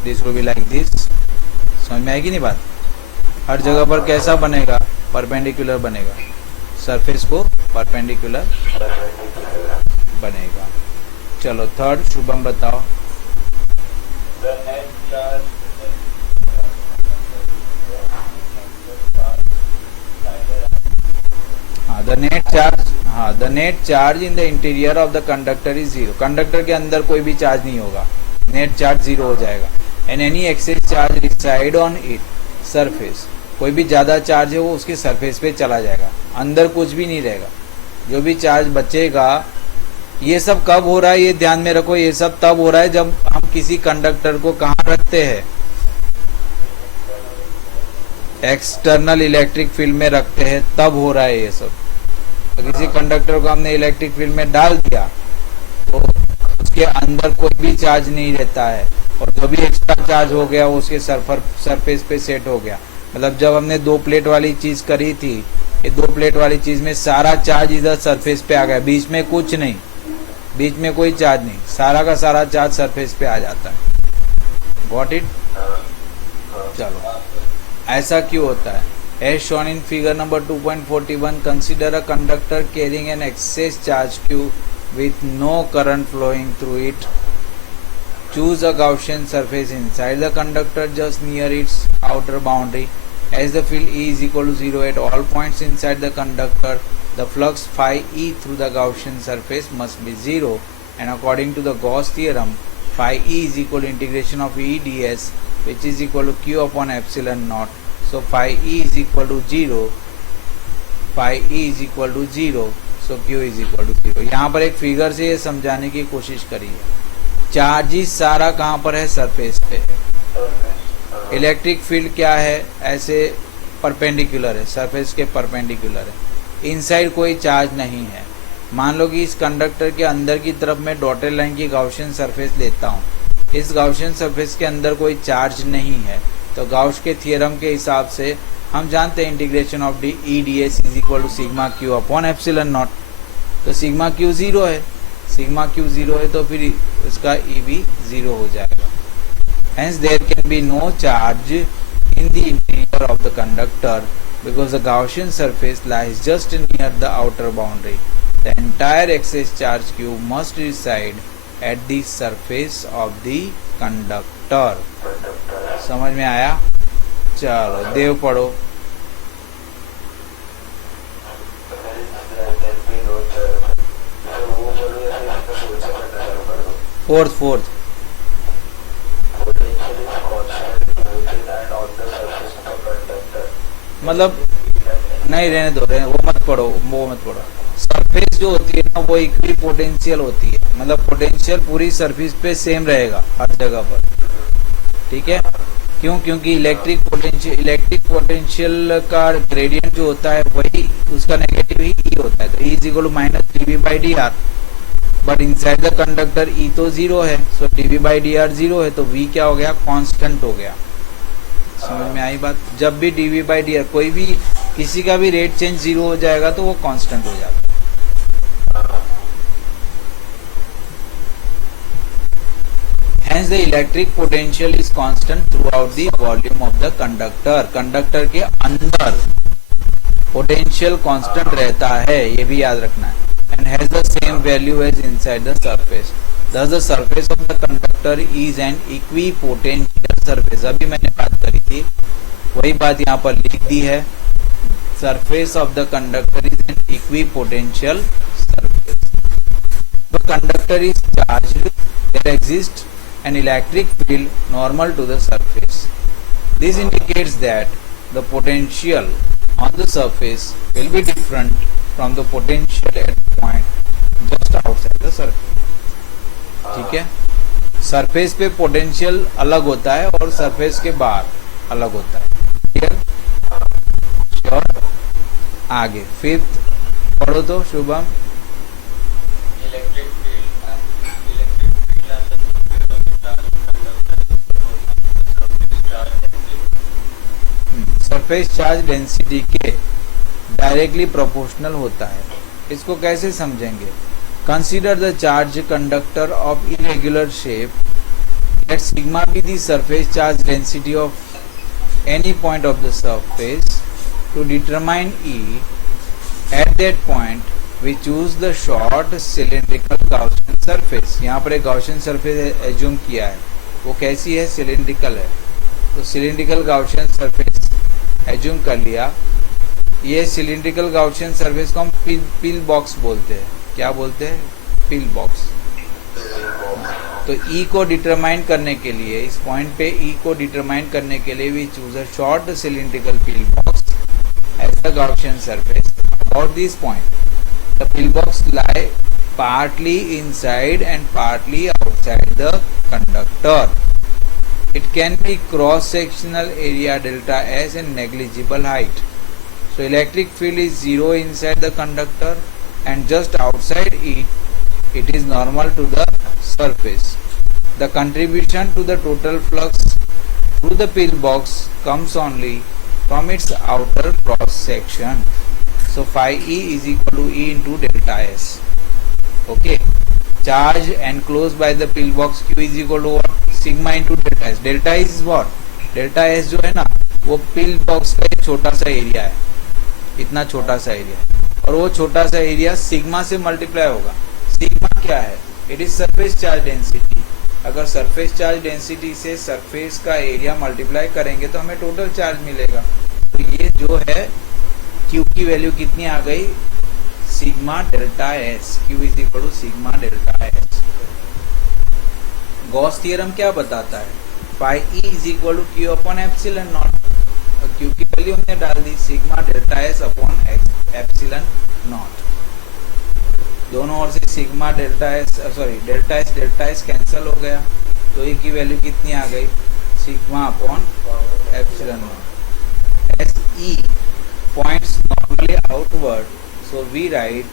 this would be like this. समझ में आएगी नहीं बात। हर जगह पर कैसा बनेगा, परपेंडिकुलर बनेगा, सरफेस को परपेंडिकुलर बनेगा। चलो थर्ड, शुभम बताओ। The net charge in the interior of the conductor is zero. Conductor के अंदर कोई भी चार्ज नहीं होगा, नेट चार्ज जीरो हो जाएगा। And any excess charge reside on it surface, कोई भी ज्यादा चार्ज है वो उसके सरफेस पे चला जाएगा, अंदर कुछ भी नहीं रहेगा। जो भी चार्ज बचेगा, ये सब कब हो रहा है ये ध्यान में रखो, ये सब तब हो रहा है जब हम किसी कंडक्टर को कहाँ रखते हैं, एक्सटर्नल इलेक्ट्रिक फील्ड में रखते हैं, तब हो रहा है ये सब। तो किसी कंडक्टर को हमने इलेक्ट्रिक फील्ड में डाल दिया तो उसके अंदर कोई भी चार्ज नहीं रहता है, और जो भी एक्स्ट्रा चार्ज हो गया वो उसके सरफेस पे सेट हो गया। मतलब जब हमने 2 प्लेट वाली चीज करी थी, ये 2 प्लेट वाली चीज में सारा चार्ज इधर सरफेस पे आ गया, बीच में कुछ नहीं, बीच में कोई चार्ज नहीं, सारा का सारा चार्ज सरफेस पे आ जाता है। Got it. चलो, ऐसा क्यों होता है? As shown in figure number 2.41, consider a conductor carrying an excess charge Q with no current flowing through it. Choose a Gaussian surface inside the conductor just near its outer boundary. As the field E is equal to 0 at all points inside the conductor, the flux phi E through the Gaussian surface must be 0. And according to the Gauss theorem, phi E is equal to integration of E ds, which is equal to Q upon epsilon naught. So phi E is equal to 0, phi E is equal to 0, so Q is equal to 0. यहाँ पर एक फिगर से ये समझाने की कोशिश करी है। चार्जिस सारा कहाँ पर है, सरफेस पे है। इलेक्ट्रिक फील्ड क्या है, ऐसे परपेंडिकुलर है, सरफेस के परपेंडिकुलर है, इनसाइड कोई चार्ज नहीं है। मान लो कि इस कंडक्टर के अंदर की तरफ मैं डॉटेड लाइन की गाउसियन सरफेस लेता हूँ, इस गाउसियन सरफेस के अंदर कोई चार्ज नहीं है, तो गाउस के थ्योरम के हिसाब से हम जानते हैं integration of D E D S is equal to sigma Q upon epsilon naught. तो सिग्मा क्यू 0 है, सिग्मा क्यू 0 है तो फिर इसका ई भी 0 हो जाएगा। Hence there can be no charge in the interior of the conductor because the Gaussian surface lies just near the outer boundary. The entire excess charge Q must reside at the surface of the conductor. समझ में आया? चलो देव पढ़ो। then we know the so वो बोलो या फिर इसका सोच से पढ़ना चालू कर दो. Fourth Potential is constant within and on the surface of a conductor. मतलब नहीं, रहने वो मत पढ़ो. सरफेस जो होती है ना वो इक्वी पोटेंशियल होती है, मतलब पोटेंशियल पूरी सरफेस पे सेम रहेगा हर जगह पर, ठीक है. क्यों? क्योंकि इलेक्ट्रिक पोटेंशियल का ग्रेडियंट जो होता है वही उसका नेगेटिव ही ई होता है, तो E is equal to minus dV by D R. But inside the conductor E तो जीरो है, so dV by D R zero है, तो V क्या हो गया? कांस्टेंट हो गया. समझ में आई बात? जब भी dV बाई डी आर कोई भी किसी का भी रेट चेंज जीरो हो जाएगा तो वो कांस्टेंट हो जाता है. Hence the electric potential is constant throughout the volume of the conductor. Conductor के अंदर पोटेंशियल कांस्टेंट रहता है, ये भी याद रखना है. And has the same value as inside the surface. Thus the surface of the conductor is an equipotential surface. अभी मैंने बात करी थी, वही बात यहाँ पर लिख दी है. Surface of the conductor is an equipotential surface. The conductor is charged. There exists an electric field normal to the surface. This indicates that the potential on the surface will be different from the potential at point just outside the surface. ठीक है, सरफेस पे पोटेंशियल अलग होता है और सरफेस के बाहर अलग होता है. क्लियर? श्योर? आगे फिफ्थ पढ़ो तो शुभम. सरफेस चार्ज डेंसिटी के डायरेक्टली प्रोपोर्शनल होता है. इसको कैसे समझेंगे? Consider the charge conductor of irregular shape. Let sigma be the surface charge density of any point of the surface. To determine E at that point we choose the short cylindrical Gaussian surface. यहाँ पर एक गाउसियन सरफेस एज्यूम किया है, वो कैसी है? सिलिंड्रिकल है. तो सिलिंड्रिकल गाउसियन सरफेस एज्यूम कर लिया. ये सिलिंड्रिकल गाउसियन सरफेस को हम पिल बॉक्स बोलते हैं. क्या बोलते हैं? Pill box. तो ई को डिटरमाइन करने के लिए, इस पॉइंट पे ई को डिटरमाइन करने के लिए we choose a short cylindrical pill box as the Gaussian surface. About this point the pill box lie partly inside and partly outside the conductor. It can be cross-sectional area delta S and negligible height. So electric field is zero inside the conductor and just outside it is normal to the surface. The contribution to the total flux through the pillbox comes only from its outer cross section. So phi E is equal to E into delta S. Okay. Charge enclosed by the pillbox Q is equal to what? Sigma into delta S. Delta S is what? Delta S जो है ना वो पिल बॉक्स का एक छोटा सा एरिया है, इतना छोटा सा एरिया, और वो छोटा सा एरिया सिग्मा से मल्टीप्लाई होगा. सिग्मा क्या है? It is surface charge density. अगर सरफेस चार्ज डेंसिटी से सरफेस का एरिया मल्टीप्लाई करेंगे तो हमें टोटल चार्ज मिलेगा. तो ये जो है क्यू की वैल्यू कितनी आ गई? Sigma delta S. Q is equal to sigma delta S. Gauss theorem क्या बताता है? Phi E is equal to Q upon epsilon naught. और क्यू की वैल्यू हमने डाल दी sigma delta S upon epsilon naught. दोनों ओर से सिग्मा डेल्टा एस कैंसिल हो गया, तो ई की वैल्यू कितनी आ गई? Sigma upon epsilon naught. As E points normally outward, so we write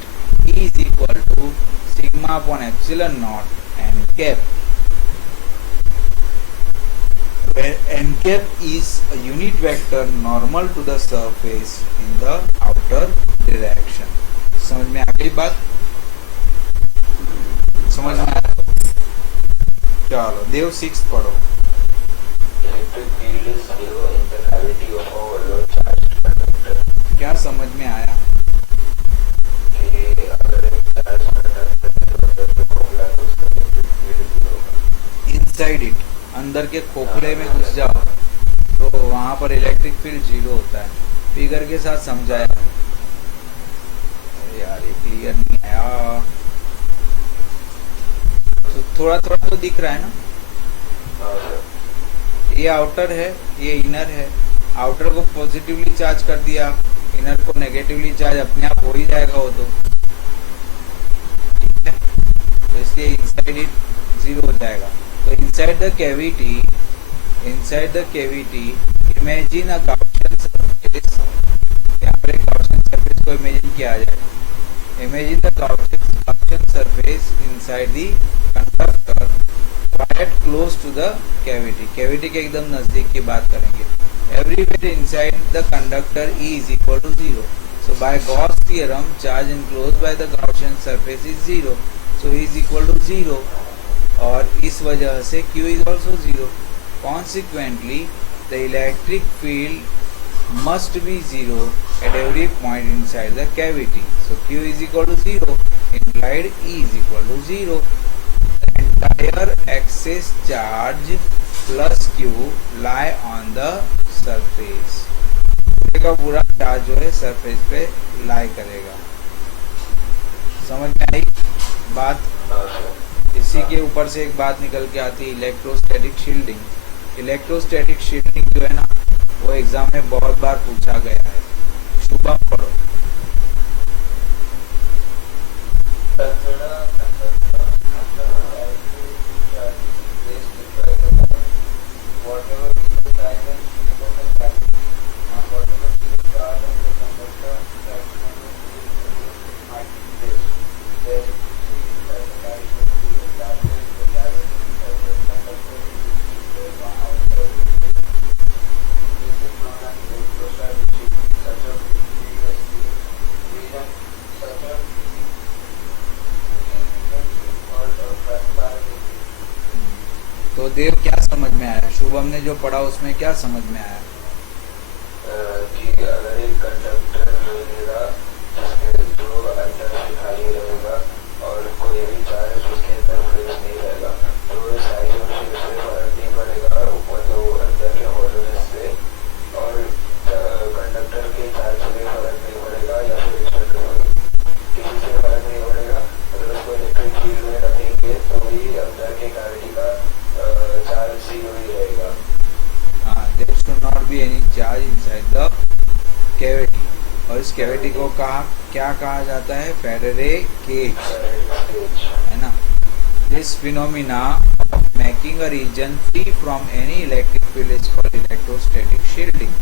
E is equal to sigma upon epsilon naught n cap. where n cap is a unit vector normal to the surface in the outer direction. समझ में आ गई बात? समझ में आया? चलो देव 6 पढ़ो. Electric field is zero in the cavity of a hollow charged conductor. क्या समझ में आया? कि अगर एक charged conductor के खोखला है तो उसका electric field zero होगा. Inside it, अंदर के खोखले में घुस जाओ तो वहां पर इलेक्ट्रिक फील्ड जीरो होता है. फिगर के साथ समझाया थोड़ा थोड़ा तो दिख रहा है ना। हाँ सर। ये आउटर है, ये इनर है। आउटर को पॉजिटिवली चार्ज कर दिया, इनर को नेगेटिवली चार्ज, अपने आप हो ही जाएगा वो तो, ठीक है। तो इसलिए इनसाइड इट जीरो हो जाएगा। तो inside the cavity, imagine a Gaussian surface. यहाँ पर एक गाउसियन सरफेस को इमेजिन किया जाए। Imagine the Gaussian surface inside the conductor quite close to the cavity। Cavity के एकदम नजदीक की बात करेंगे। Everywhere inside the conductor E is equal to 0. So by Gauss theorem, charge enclosed by the Gaussian surface is 0. So E is equal to 0, और इस वजह से Q is also 0. Consequently, the electric field must be 0 at every point inside the cavity. So Q is equal to 0, implied E is equal to 0. Entire excess charge plus Q lie on the surface। पूरे का पूरा चार्ज जो है सरफेस पे लाई करेगा। समझ में आई बात? हाँ सर। इसी के ऊपर से एक बात निकल के आती है, इलेक्ट्रोस्टैटिक शील्डिंग। इलेक्ट्रोस्टैटिक शील्डिंग जो है ना, वो एग्जाम में बहुत बार पूछा गया है। शुभम पढ़ो। तो देव क्या समझ में आया? शुभम ने जो पढ़ा उसमें क्या समझ में आया? कि अगर एक कंडक्टर रहेगा जिसके जो अंदर से खाली रहेगा और कोई भी चार्ज उसके अंदर प्लेस नहीं रहेगा, तो साइडों से उससे फर्क नहीं पड़ेगा, ऊपर तो अंदर के होलोनेस से, और कंडक्टर के चार्ज से फर्क नहीं पड़ेगा या फिर किसी से फर्क नहीं पड़ेगा। अगर उसको इलेक्ट्रिक फील्ड में रखेंगे तो भी अंदर के कैविटी का चार्ज जीरो ही रहेगा। हाँ, there should not be any charge inside the cavity। और इस कैविटी को क्या कहा जाता है? फेराडे केज, है ना। This phenomena of making a region free from any electric field is called electrostatic shielding.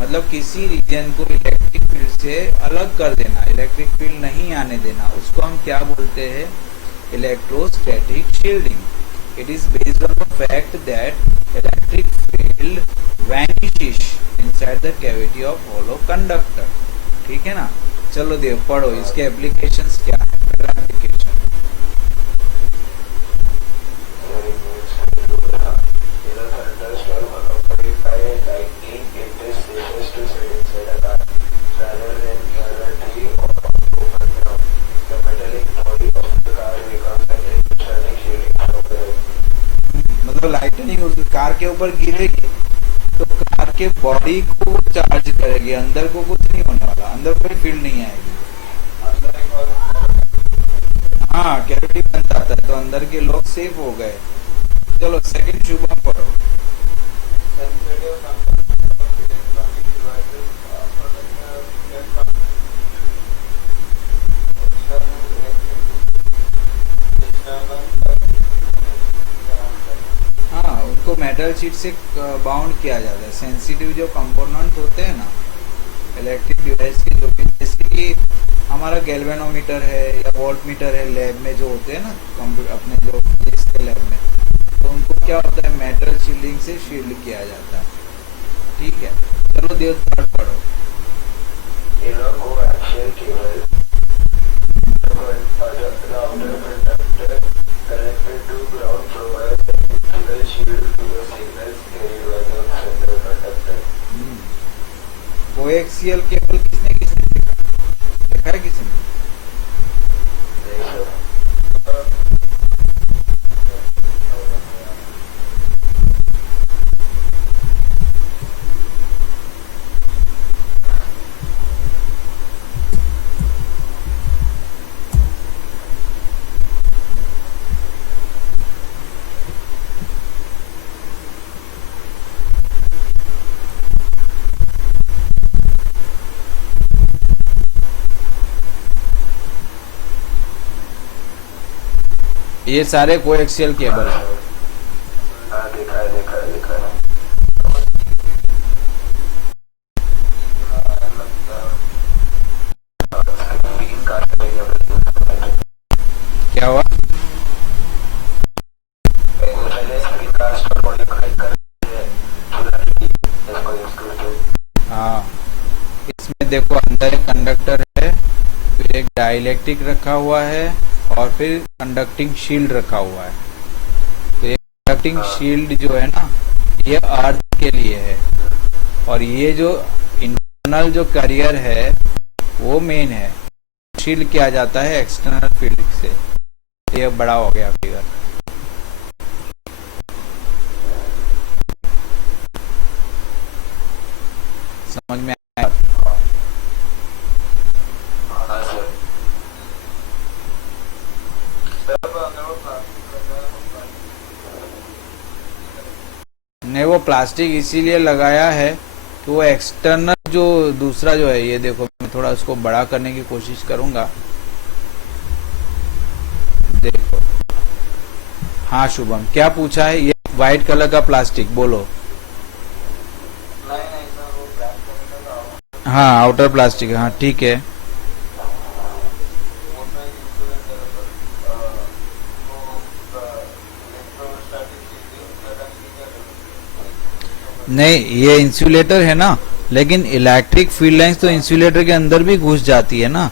मतलब किसी रीजन को इलेक्ट्रिक फील्ड से अलग कर देना, इलेक्ट्रिक फील्ड नहीं आने देना, उसको हम क्या बोलते हैं? Electrostatic shielding. It is based on the fact that electric field vanishes inside the cavity of hollow conductor। ठीक है ना। चलो देव पढ़ो, इसके एप्लीकेशंस क्या है? पहला एप्लीकेशन लाइटनिंग उस कार के ऊपर गिरेगी तो कार के बॉडी को चार्ज करेगी, अंदर को कुछ नहीं होने वाला, अंदर कोई फील्ड नहीं आएगी। हाँ, कैविटी बन जाता है तो अंदर के लोग सेफ हो गए। चलो सेकंड शुभम पढ़ो। उनको मेटल शीट से बाउंड किया जाता है। सेंसिटिव जो कंपोनेंट होते हैं ना इलेक्ट्रिक डिवाइस के, जो भी जैसे कि हमारा गैल्वेनोमीटर है या वोल्टमीटर है, लैब में जो होते हैं ना कंप्यूटर अपने जो फिजिक्स के लैब में, तो उनको क्या होता है? मेटल शील्डिंग से शील्ड किया जाता है। ठीक है, चलो देव थर्ड पढ़ो। कोएक्सियल केबल किसने देखा है किसी ने? ये सारे कोएक्सियल केबल है। हाँ देखा है देखा है देखा है। स्क्रीन काट रही है। क्या हुआ? पहले स्क्रीन कास्ट और मॉडिफाई कर रही है इसको यूज करके। हाँ, इसमें देखो अंदर एक कंडक्टर है, फिर एक डाइलेक्ट्रिक रखा हुआ है और फिर कंडक्टिंग शील्ड रखा हुआ है। तो ये कंडक्टिंग शील्ड जो है ना, ये अर्थ के लिए है, और ये जो इंटरनल जो कैरियर है वो मेन है। शील्ड किया जाता है एक्सटर्नल फील्ड से। ये बड़ा हो गया फिगर। समझ में आया? हाँ सर। नहीं, वो प्लास्टिक इसीलिए लगाया है कि वो एक्सटर्नल जो दूसरा जो है, ये देखो मैं थोड़ा उसको बड़ा करने की कोशिश करूंगा। देखो, हाँ शुभम, क्या पूछा है? ये व्हाइट कलर का प्लास्टिक, बोलो। नहीं सर, वो ब्लैक कलर का हाँ, आउटर प्लास्टिक, हाँ ठीक है। नहीं, ये इंसुलेटर है ना, लेकिन इलेक्ट्रिक फील्ड लाइंस तो इंसुलेटर के अंदर भी घुस जाती है ना।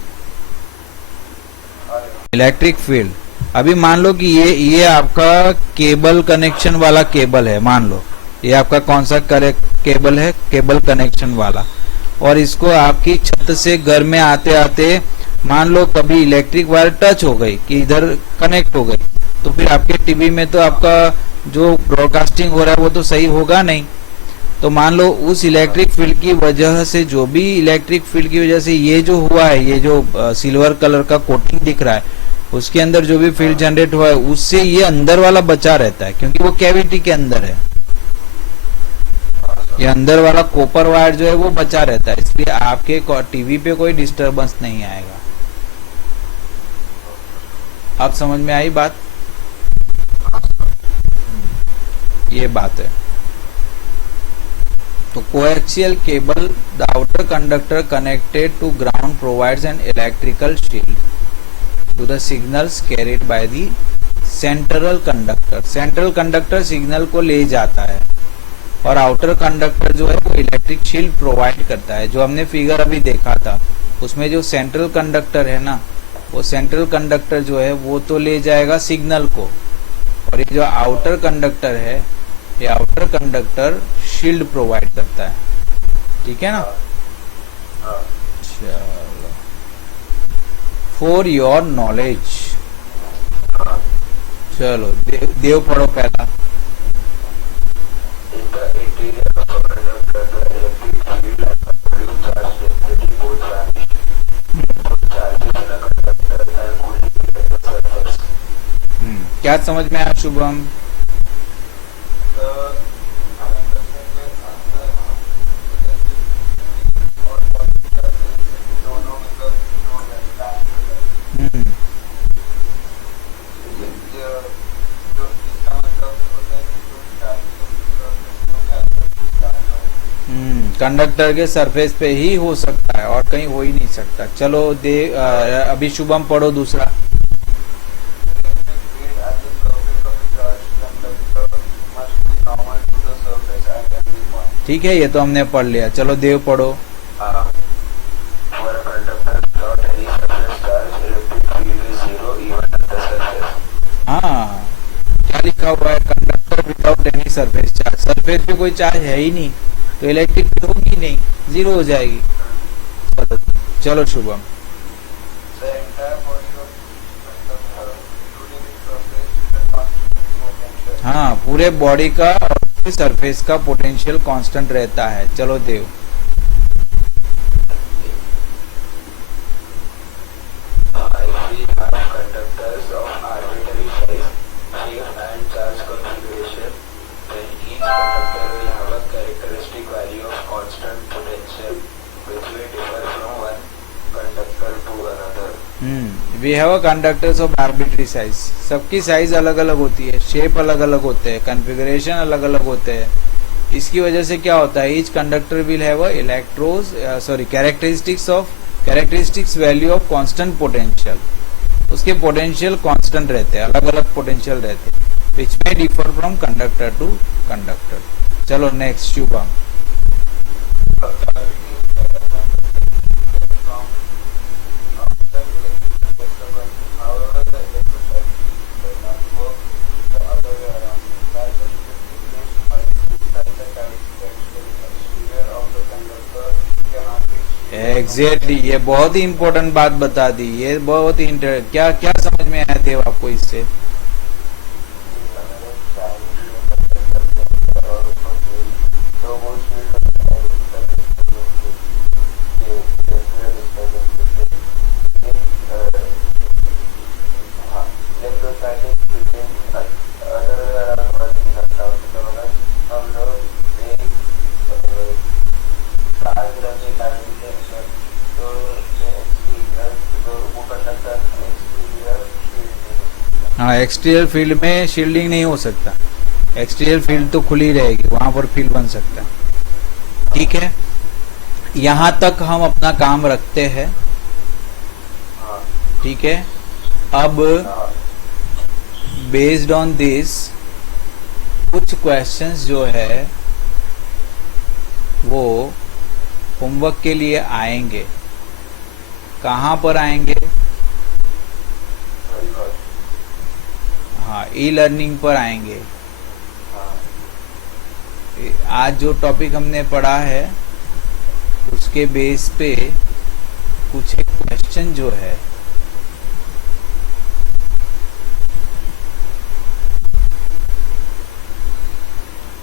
इलेक्ट्रिक फील्ड, अभी मान लो कि ये आपका केबल कनेक्शन वाला केबल है, मान लो ये आपका कौन सा केबल है, केबल कनेक्शन वाला, और इसको आपकी छत से घर में आते आते मान लो कभी इलेक्ट्रिक वायर टच हो गई कि इधर कनेक्ट हो गई, तो फिर आपके टीवी में तो आपका जो ब्रॉडकास्टिंग हो रहा है वो तो सही होगा नहीं। तो मान लो उस इलेक्ट्रिक फील्ड की वजह से, जो भी इलेक्ट्रिक फील्ड की वजह से ये जो हुआ है, ये जो सिल्वर कलर का कोटिंग दिख रहा है, उसके अंदर जो भी फील्ड जनरेट हुआ है उससे ये अंदर वाला बचा रहता है, क्योंकि वो कैविटी के अंदर है। ये अंदर वाला कॉपर वायर जो है वो बचा रहता है, इसलिए आपके टीवी पे कोई डिस्टरबेंस नहीं आएगा। आप समझ में आई बात? ये बात है। तो coaxial cable, the outer conductor connected to ground provides an electrical shield to the signals carried by the central conductor. Central conductor signal को ले जाता है और आउटर कंडक्टर जो है वो इलेक्ट्रिक शील्ड प्रोवाइड करता है। जो हमने फिगर अभी देखा था उसमें जो सेंट्रल कंडक्टर है ना, वो सेंट्रल कंडक्टर जो है वो तो ले जाएगा सिग्नल को, और ये जो आउटर कंडक्टर है, ये आउटर कंडक्टर शील्ड प्रोवाइड करता है। ठीक है ना? चलो, फॉर योर नॉलेज, चलो देव पढ़ो पहला। क्या समझ में आया शुभम? कंडक्टर के सरफेस पे ही हो सकता है और कहीं हो ही नहीं सकता। चलो अभी शुभम पढ़ो दूसरा। ठीक है, ये तो हमने पढ़ लिया। चलो देव पढ़ो। हाँ, क्या लिखा हुआ है? Conductor without any surface charge. Surface पे कोई चार्ज है ही नहीं तो इलेक्ट्रिक होगी नहीं, जीरो हो जाएगी। चलो शुभम। हाँ, पूरे बॉडी का और सरफेस का पोटेंशियल कांस्टेंट रहता है। चलो Dev. We have a conductors of arbitrary size, सबकी साइज अलग अलग होती है, शेप अलग अलग होते हैं, कॉन्फ़िगरेशन अलग अलग होते हैं। इसकी वजह से क्या होता है, each conductor will have a characteristics value of constant potential, उसके पोटेंशियल कांस्टेंट रहते हैं, अलग अलग पोटेंशियल रहते हैं, विच में differ from conductor to conductor. चलो नेक्स्ट शुभम। एग्जैक्टली, ये बहुत ही इम्पोर्टेंट बात बता दी, ये बहुत ही क्या क्या समझ में आया थे आपको इससे? हाँ, एक्सटीरियर फील्ड में शील्डिंग नहीं हो सकता, एक्सटीरियर फील्ड तो खुली रहेगी, वहां पर फील्ड बन सकता है। ठीक है, यहाँ तक हम अपना काम रखते हैं। ठीक है, अब बेस्ड ऑन दिस कुछ क्वेश्चंस जो है वो होमवर्क के लिए आएंगे। कहाँ पर आएंगे? हाँ, ई लर्निंग पर आएंगे। आज जो टॉपिक हमने पढ़ा है उसके बेस पे कुछ एक क्वेश्चन जो है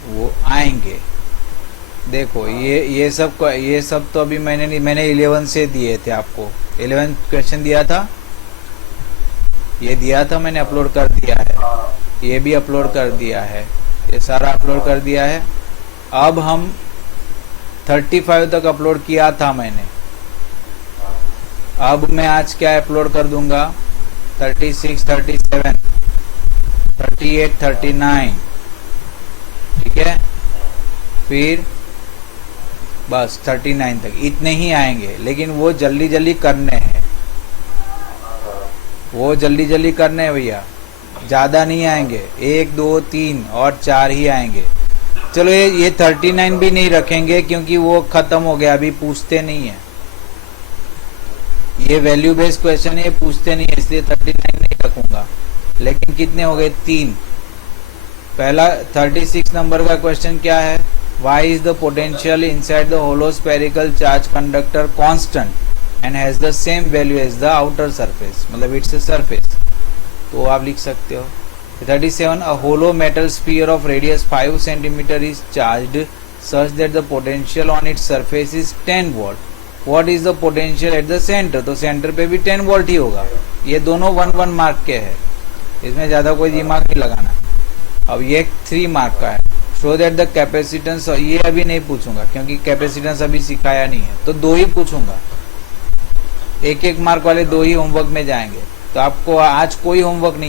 वो आएंगे। देखो ये सब तो अभी मैंने 11 से दिए थे आपको, 11 क्वेश्चन दिया था, ये दिया था मैंने, अपलोड कर दिया है, ये भी अपलोड कर दिया है, ये सारा अपलोड कर दिया है। अब हम 35 तक अपलोड किया था मैंने, अब मैं आज क्या अपलोड कर दूंगा, 36, 37, 38, 39। ठीक है, फिर बस 39 तक, इतने ही आएंगे, लेकिन वो जल्दी जल्दी करने हैं, वो जल्दी जल्दी करने हैं भैया, ज़्यादा नहीं आएंगे, 1, 2, 3 और 4 ही आएंगे। चलो ये 39 भी नहीं रखेंगे क्योंकि वो ख़त्म हो गया, अभी पूछते नहीं है, ये वैल्यू बेस्ड क्वेश्चन है, ये पूछते नहीं है, इसलिए 39 नहीं रखूंगा। लेकिन कितने हो गए? 3। पहला 36 नंबर का क्वेश्चन क्या है, why is the potential inside the hollow spherical charge conductor constant and has the same value as the outer surface, मतलब इट्स अ सरफेस, तो आप लिख सकते हो। 37, a hollow metal sphere of radius 5 centimetre is charged such that the potential on its surface is 10 volt, what is the potential at the centre, तो सेंटर पे भी 10 वोल्ट ही होगा। ये दोनों 1 मार्क के है, इसमें ज़्यादा कोई दिमाग नहीं लगाना। अब ये 3 मार्क का है, शो दैट द कैपेसिटेंस, ये अभी नहीं पूछूंगा क्योंकि कैपेसिटेंस अभी सिखाया नहीं है, तो 2 ही पूछूंगा, 1 मार्क वाले 2 ही होमवर्क में जाएंगे, तो आपको आज कोई होमवर्क नहीं